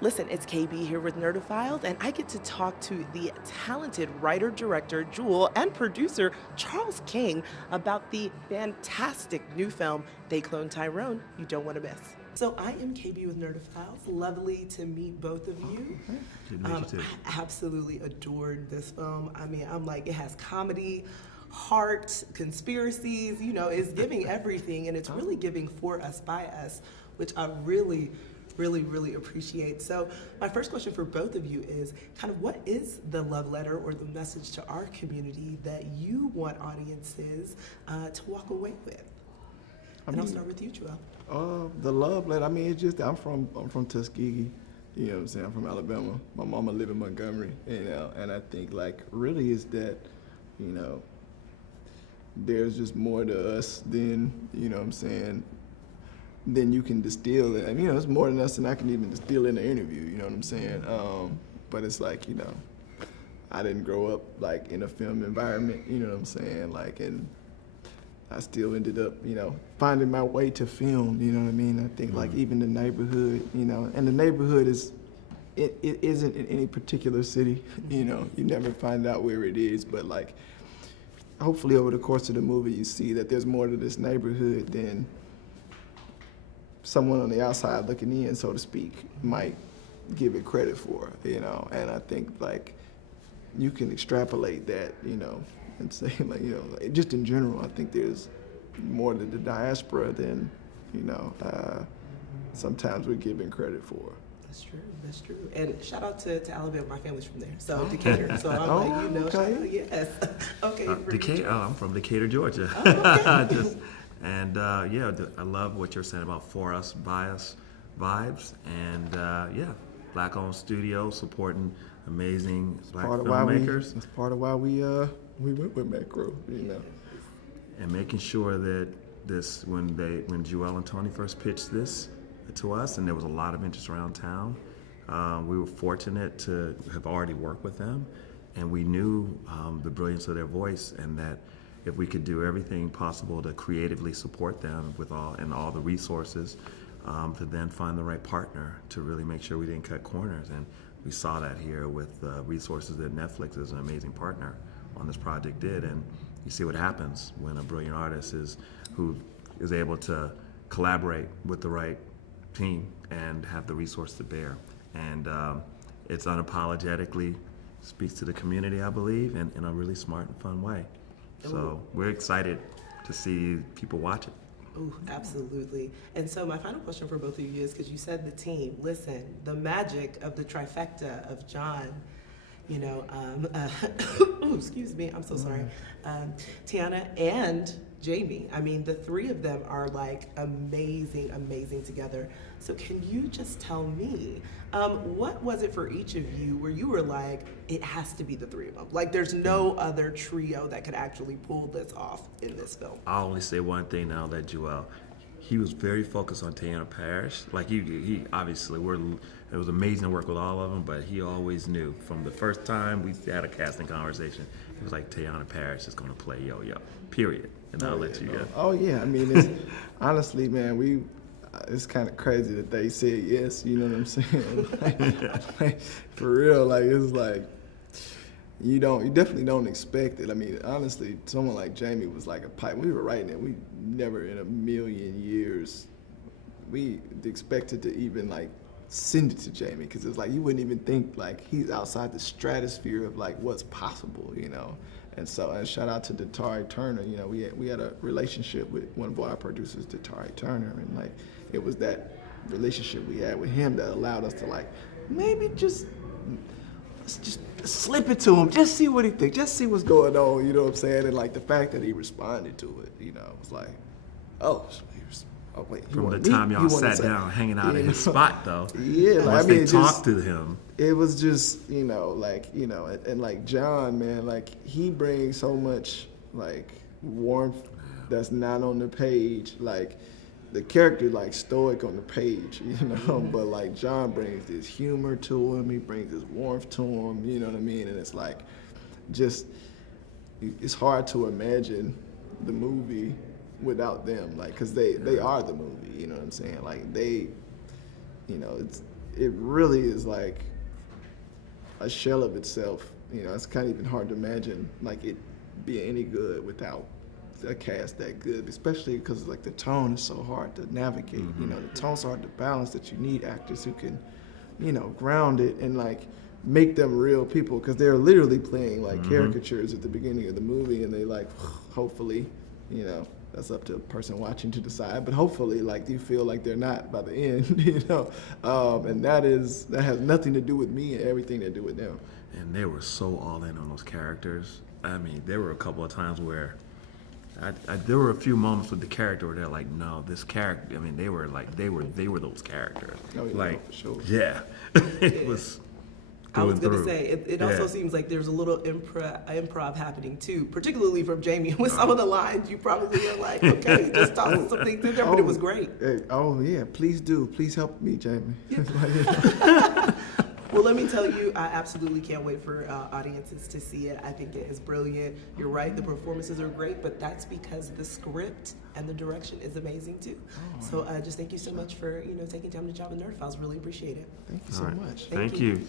Listen, it's KB here with Nerdophiles, and I get to talk to the talented writer, director, Juel, and producer, Charles King, about the fantastic new film, They Clone Tyrone, you don't want to miss. So I am KB with Nerdophiles. Lovely to meet both of you. Good to meet you too. I absolutely adored this film. I mean, I'm like, it has comedy, heart, conspiracies, it's giving everything, and it's really giving for us, by us, which I really appreciate. So my first question for both of you is kind of what is the love letter or the message to our community that you want audiences to walk away with? I'll start with you, Juel. The love letter, it's just, I'm from Tuskegee, you know what I'm saying, I'm from Alabama. My mama live in Montgomery, and I think really is that, there's just more to us than, than you can distill it. It's more than us than I can even distill in an interview, you know what I'm saying? But it's I didn't grow up in a film environment, you know what I'm saying? And I still ended up, finding my way to film, you know what I mean? I think even the neighborhood, and the neighborhood it isn't in any particular city, you never find out where it is, but hopefully over the course of the movie you see that there's more to this neighborhood than someone on the outside looking in, so to speak, might give it credit for, and I think you can extrapolate that, and say just in general, I think there's more to the diaspora than, sometimes we're given credit for. That's true. And shout out to Alabama, my family's from there, so Decatur, so I'm okay. Yes. Okay. Decatur, I'm from Decatur, Georgia. Oh, okay. I love what you're saying about for us, by us vibes, and Black-owned studio supporting amazing Black filmmakers. That's part of why we went with Macro, And making sure that when Juel and Tony first pitched this to us, and there was a lot of interest around town, we were fortunate to have already worked with them, and we knew the brilliance of their voice, and that if we could do everything possible to creatively support them with all the resources, to then find the right partner to really make sure we didn't cut corners. And we saw that here with resources that Netflix as an amazing partner on this project did. And you see what happens when a brilliant artist who is able to collaborate with the right team and have the resource to bear. And it's unapologetically speaks to the community, I believe, in a really smart and fun way. So we're excited to see people watch it. Oh, absolutely. And so my final question for both of you is, because you said the team, listen, the magic of the trifecta of John, excuse me, I'm so sorry, Tiana and Jamie. The three of them are amazing together. So can you just tell me, what was it for each of you where you were like, it has to be the three of them? There's no other trio that could actually pull this off in this film. I'll only say one thing now that Juel, he was very focused on Tayana Parrish. He obviously, it was amazing to work with all of them, but he always knew from the first time we had a casting conversation, he was like, Tayana Parrish is going to play Yo-Yo, period. And I'll let you go. Oh yeah, it's, honestly, man, it's kind of crazy that they said yes, you know what I'm saying? For real, it's you definitely don't expect it. Honestly, someone like Jamie was like a pipe. We were writing it, we never in a million years, we expected to even send it to Jamie, because it's you wouldn't even think he's outside the stratosphere of what's possible, And so, and shout out to Tyrone Turner. We had a relationship with one of our producers, Tyrone Turner, and it was that relationship we had with him that allowed us to maybe just slip it to him, just see what he thinks, just see what's going on. You know what I'm saying? And the fact that he responded to it, was oh. Oh, wait, from the time y'all sat down hanging out in his spot, though. Yeah, once they talked to him. It was just, and John, man, he brings so much warmth that's not on the page. The character stoic on the page, but John brings this humor to him, he brings this warmth to him, you know what I mean? And it's just, it's hard to imagine the movie without them, because they are the movie, you know what I'm saying? They, it really is like a shell of itself. You know, it's kind of even hard to imagine like it being any good without a cast that good, especially because like the tone is so hard to navigate. You know, the tone's hard to balance, that you need actors who can, you know, ground it and like make them real people, because they're literally playing like caricatures at the beginning of the movie, and they like hopefully, you know, that's up to a person watching to decide, but hopefully like you feel like they're not by the end, you know, and that has nothing to do with me and everything to do with them. And they were so all in on those characters. I mean, there were a couple of times where there were a few moments with the character where they're like, no, this character. I mean, they were those characters. Oh, yeah, like, for sure. Yeah, it was. I was going to through. say, it also seems like there's a little improv happening too, particularly from Jamie. With some of the lines, you probably are like, okay, just tossing something through there, but it was great. Oh yeah, please do. Please help me, Jamie. Well, let me tell you, I absolutely can't wait for audiences to see it. I think it is brilliant. You're right, the performances are great, but that's because the script and the direction is amazing too. So just thank you so much for taking time to chat with Nerd Files. Really appreciate it. Thank you so much. Thank you.